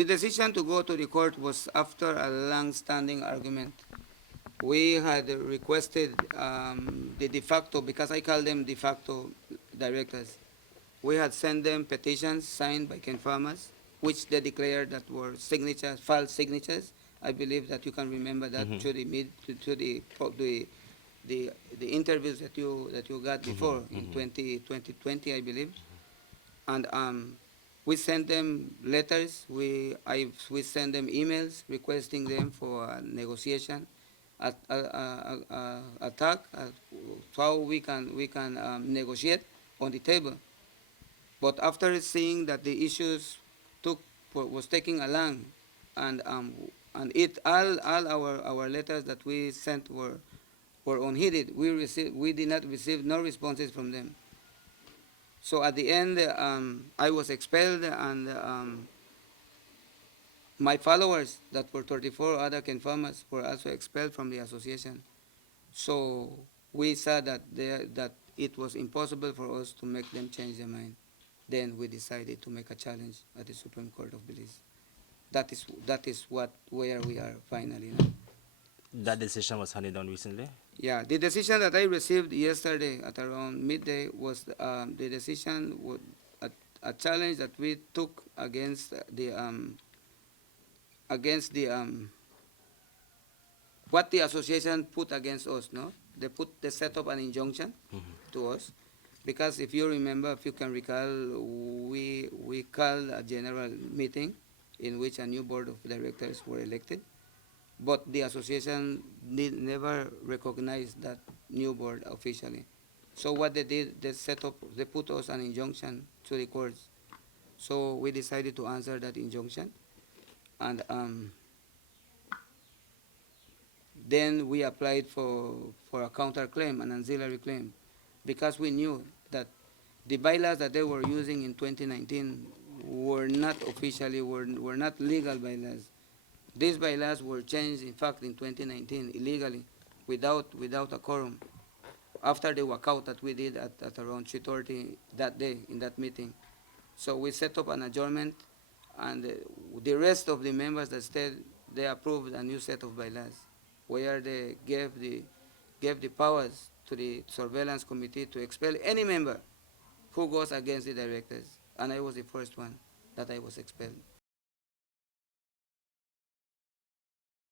The decision to go to the court was after a long-standing argument. We had requested the de facto, because I call them de facto directors. We had sent them petitions signed by Ken Farmers, which they declared that were signatures, false signatures. I believe that you can remember that Mhm. to the interviews that you got Mhm. before in Mhm. 2020, I believe. And we sent them letters. We sent them emails requesting them for a negotiation, attack, how we can negotiate on the table. But after seeing that the issues took was taking along, and all our letters that we sent were unheeded. We did not receive no responses from them. So at the end, I was expelled, and my followers, that were 34 other Ken farmers, were also expelled from the association. So we saw that it was impossible for us to make them change their mind. Then we decided to make a challenge at the Supreme Court of Belize. That is where we are finally now. That decision was handed down recently. Yeah, the decision that I received yesterday at around midday was the decision, a challenge that we took against the what the association put against us. No, they set up an injunction Mhm. to us, because if you remember, if you can recall, we called a general meeting in which a new board of directors were elected, but the association never recognized that new board officially. So what they did, they put us an injunction to the courts. So we decided to answer that injunction, and then we applied for a counterclaim, an ancillary claim, because we knew that the bylaws that they were using in 2019 were not legal bylaws. These bylaws were changed, in fact, in 2019 illegally, without a quorum, after the walkout that we did at around 3:30 that day in that meeting. So we set up an adjournment, and the rest of the members that stayed, they approved a new set of bylaws, where they gave the powers to the surveillance committee to expel any member who goes against the directors. And I was the first one that I was expelled.